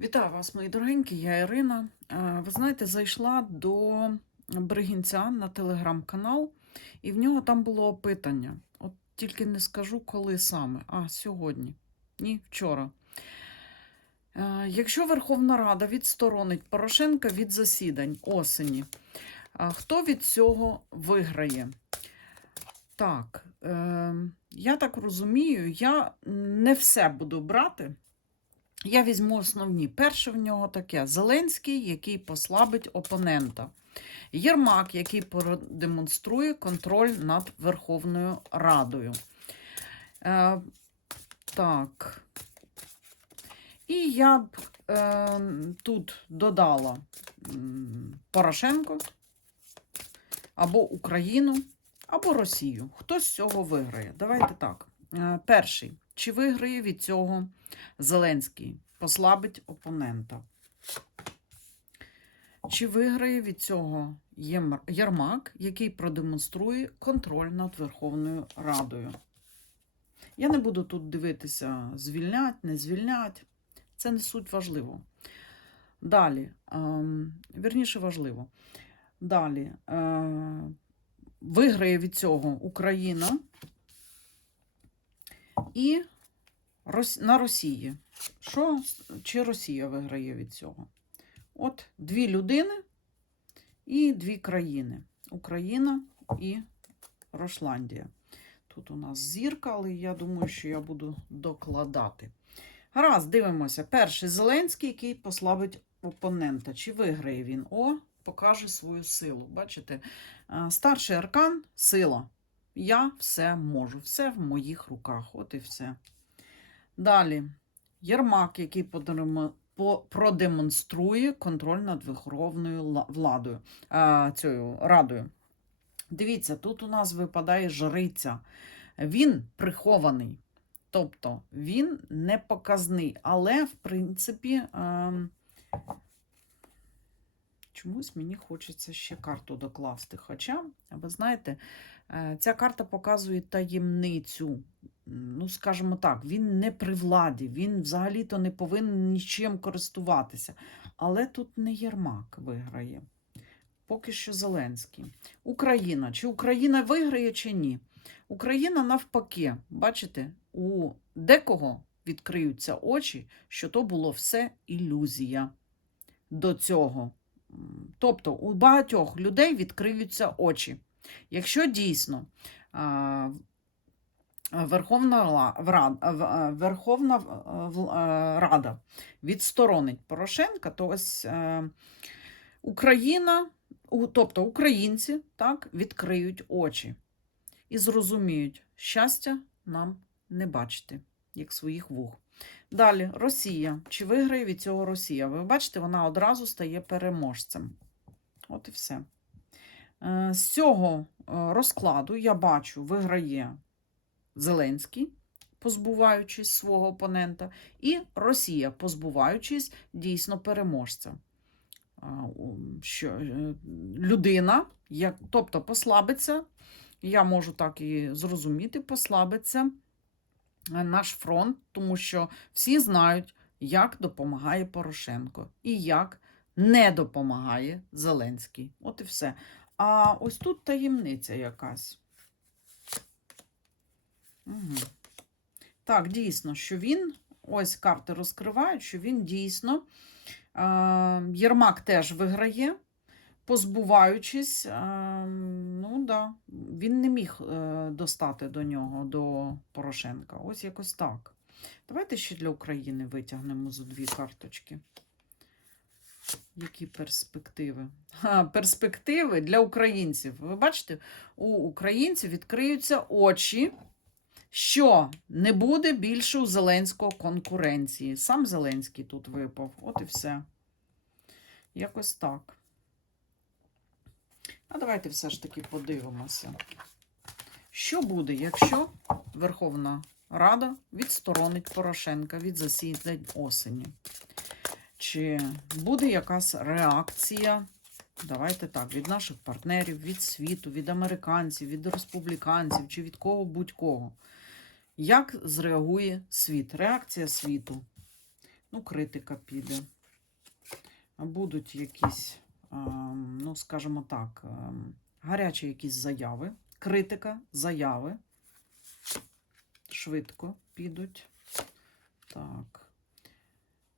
Вітаю вас, мої дорогенькі, я Ірина. Е, Ви знаєте, зайшла до Бригінця на телеграм-канал, і в нього там було опитання. От тільки не скажу, коли саме. А, сьогодні. Ні, вчора. Е, Якщо Верховна Рада відсторонить Порошенка від засідань осені, хто від цього виграє? Так, е, я так розумію, я не все буду брати. Я візьму основні. Перше в нього таке: Зеленський, який послабить опонента. Єрмак, який продемонструє контроль над Верховною Радою. Е, так. І я б е, тут додала Порошенко або Україну, або Росію. Хто з цього виграє? Давайте так. Е, перший. Чи виграє від цього Зеленський? Послабить опонента. Чи виграє від цього Єрмак, який продемонструє контроль над Верховною Радою? Я не буду тут дивитися, звільнять, не звільнять. Це не суть важливо. Далі, ем, вірніше важливо. Далі, е, виграє від цього Україна і на Росії. Що чи Росія виграє від цього? От дві людини і дві країни: Україна і Рошландія. Тут у нас зірка, але я думаю, що я буду докладати. Гаразд, дивимося. Перший Зеленський, який послабить опонента. Чи виграє він? О, покаже свою силу. Бачите? Старший аркан сила. Я все можу, все в моїх руках. От і все. Далі. Єрмак, який продемонструє контроль над верховною владою, а, цією радою. Дивіться, тут у нас випадає жриця. Він прихований. Тобто він не показний, але, в принципі, ем, чомусь мені хочеться ще карту докласти. Хоча, ви знаєте, е, ця карта показує таємницю. Ну, скажімо так, він не при владі, він взагалі-то не повинен нічим користуватися. Але тут не Єрмак виграє. Поки що Зеленський. Україна. Чи Україна виграє, чи ні? Україна навпаки, бачите, у декого відкриються очі, що то було все ілюзія до цього. Тобто у багатьох людей відкриються очі. Якщо дійсно Верховна, е, Верховна е, е, Рада відсторонить Порошенка, то ось Україна, тобто українці, так, відкриють очі і зрозуміють, щастя нам не бачити, як своїх вух. Далі, Росія. Чи виграє від цього Росія? Ви бачите, вона одразу стає переможцем. От і все. Е, З цього е, розкладу я бачу, виграє Зеленський, позбуваючись свого опонента, і Росія, позбуваючись дійсно переможця. Що, е, людина, як, тобто послабиться, я можу так і зрозуміти, послабиться наш фронт, тому що всі знають, як допомагає Порошенко і як не допомагає Зеленський. От і все. А ось тут таємниця якась. Угу. Так, дійсно, що він, ось карти розкривають, що він дійсно, е, Єрмак теж виграє, позбуваючись, е, ну да, він не міг е, достати до нього, до Порошенка. Ось якось так. Давайте ще для України витягнемо за дві карточки. Які перспективи? Ха, перспективи для українців. Ви бачите, у українців відкриються очі, що не буде більше у Зеленського конкуренції. Сам Зеленський тут випав. От і все. Якось так. А давайте все ж таки подивимося. Що буде, якщо Верховна Рада відсторонить Порошенка від засідань осені? Чи буде якась реакція? Давайте так, від наших партнерів, від світу, від американців, від республіканців чи від кого будь-кого. Як зреагує світ? Реакція світу. Ну, критика піде. Будуть якісь, ем, ну, скажімо так, ем, гарячі якісь заяви. Критика, заяви. Швидко підуть. Так.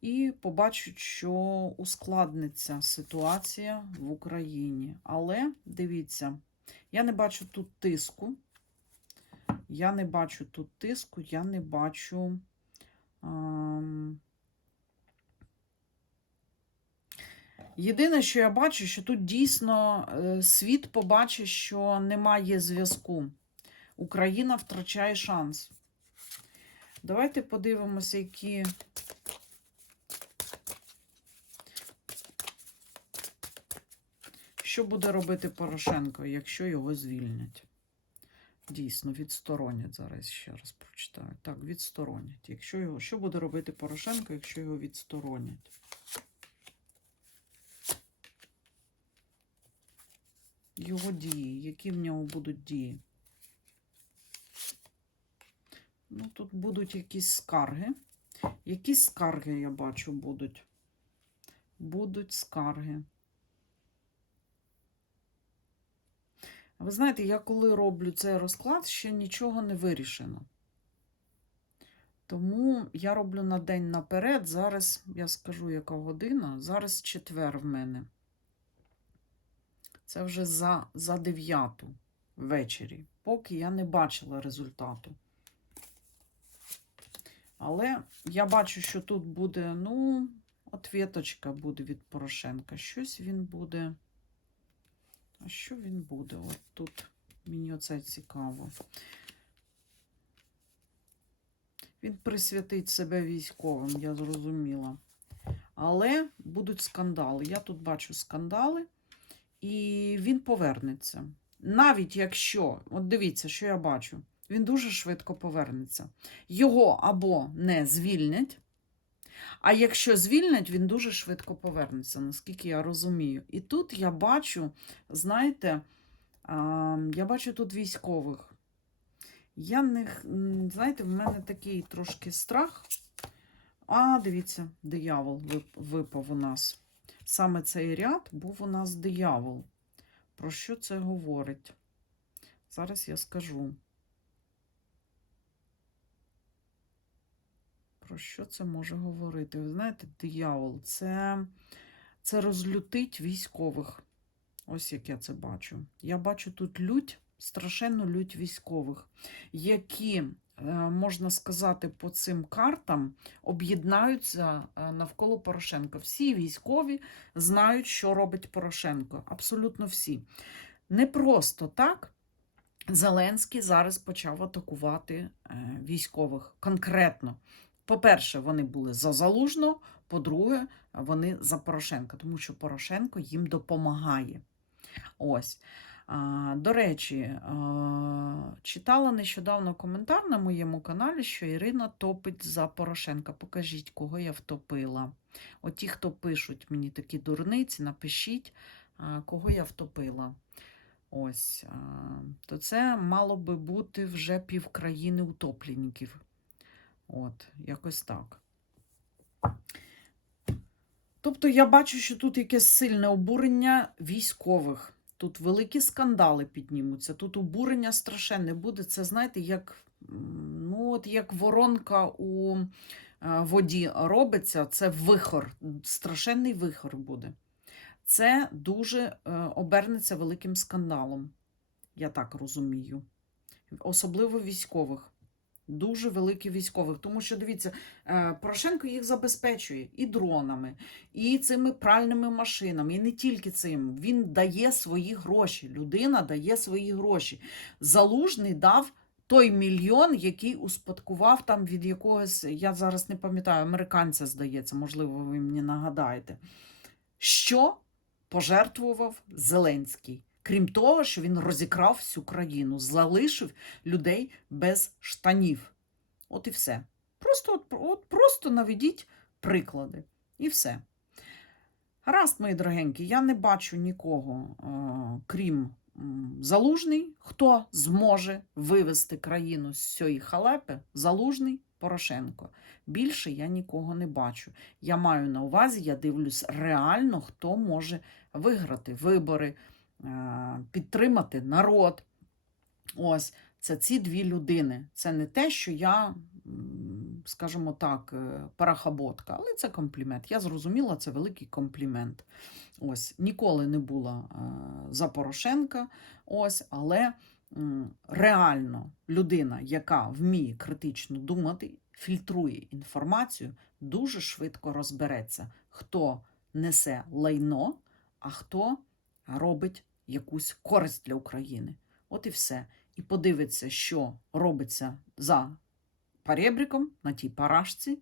І побачать, що ускладниться ситуація в Україні. Але дивіться, я не бачу тут тиску. Я не бачу тут тиску, я не бачу. ем, Єдине, що я бачу, що тут дійсно е, світ побачить, що немає зв'язку. Україна втрачає шанс. Давайте подивимося, які. Що буде робити Порошенко, якщо його звільнять? Дійсно, відсторонять. Зараз ще раз прочитаю. Так, відсторонять. Якщо його... Що буде робити Порошенко, якщо його відсторонять? Його дії, які в нього будуть дії? Ну, тут будуть якісь скарги. Якісь скарги, я бачу, будуть. Будуть скарги. Ви знаєте, я коли роблю цей розклад, ще нічого не вирішено. Тому я роблю на день наперед. Зараз я скажу, яка година. Зараз четвер в мене. Це вже за, за 9 ввечері, поки я не бачила результату. Але я бачу, що тут буде, ну, отвіточка буде від Порошенка. Щось він буде. А що він буде? От тут мені оце цікаво. Він присвятить себе військовим, я зрозуміла. Але будуть скандали. Я тут бачу скандали, і він повернеться. Навіть якщо, от дивіться, що я бачу, він дуже швидко повернеться. Його або не звільнять, а якщо звільнять, він дуже швидко повернеться, наскільки я розумію. І тут я бачу, знаєте, я бачу тут військових. Я не, знаєте, в мене такий трошки страх. А, дивіться, диявол випав у нас. Саме цей ряд був у нас диявол. Про що це говорить? Зараз я скажу. Про що це може говорити? Ви знаєте, диявол це, це розлютить військових. Ось як я це бачу. Я бачу тут лють, страшенну лють військових, які, е, можна сказати, по цим картам об'єднаються е, навколо Порошенка. Всі військові знають, що робить Порошенко. Абсолютно всі. Не просто так. Зеленський зараз почав атакувати е, військових конкретно. По-перше, вони були за Залужного, по-друге, вони за Порошенка, тому що Порошенко їм допомагає. Ось. До речі, читала нещодавно коментар на моєму каналі, що Ірина топить за Порошенка. Покажіть, кого я втопила. От ті, хто пишуть мені такі дурниці, напишіть, кого я втопила. Ось, то це мало би бути вже півкраїни утопленників. От, якось так. Тобто я бачу, що тут якесь сильне обурення військових. Тут великі скандали піднімуться, тут обурення страшенне буде. Це, знаєте, як, ну, от як воронка у е, воді робиться, це вихор, страшенний вихор буде. Це дуже е, обернеться великим скандалом, я так розумію. Особливо військових. Дуже великих військових. Тому що, дивіться, е, Порошенко їх забезпечує і дронами, і цими пральними машинами, і не тільки цим. Він дає свої гроші. Людина дає свої гроші. Залужний дав той мільйон, який успадкував там від якогось, я зараз не пам'ятаю, американця, здається, можливо, ви мені нагадаєте. Що пожертвував Зеленський? Крім того, що він розікрав всю країну, залишив людей без штанів. От і все. Просто, от, от, просто наведіть приклади. І все. Гаразд, мої дорогенькі, я не бачу нікого, е, крім Залужний, хто зможе вивести країну з цієї халепи. Залужний Порошенко. Більше я нікого не бачу. Я маю на увазі, я дивлюсь реально, хто може виграти вибори, підтримати народ. Ось це ці дві людини. Це не те, що я, скажімо так, е, парахаботка, але це комплімент. Я зрозуміла, це великий комплімент. Ось ніколи не була е, за Порошенка. Ось, але реально людина, яка вміє критично думати, фільтрує інформацію, дуже швидко розбереться, хто несе лайно, а хто робить якусь користь для України. От і все. І подивиться, що робиться за перебріком на тій парашці,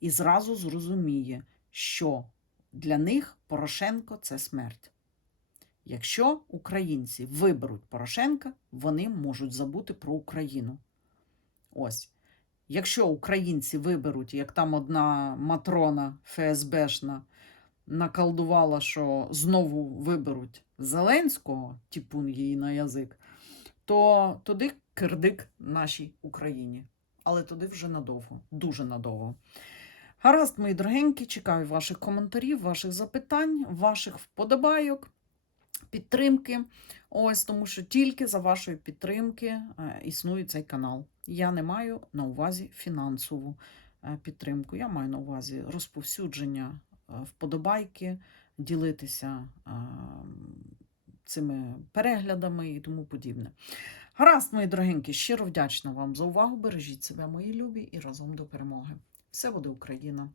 і зразу зрозуміє, що для них Порошенко це смерть. Якщо українці виберуть Порошенка, вони можуть забути про Україну. Ось. Якщо українці виберуть, як там одна матрона ФСБшна накалдувала, що знову виберуть Зеленського, тіпун її на язик, то туди кирдик нашій Україні. Але туди вже надовго, дуже надовго. Гаразд, мої дорогенькі, чекаю ваших коментарів, ваших запитань, ваших вподобайок, підтримки. Ось тому, що тільки за вашої підтримки е, існує цей канал. Я не маю на увазі фінансову е, підтримку. Я маю на увазі розповсюдження вподобайки, ділитися е, цими переглядами і тому подібне. Гаразд, мої дорогенькі, щиро вдячна вам за увагу. Бережіть себе, мої любі, і разом до перемоги. Все буде Україна!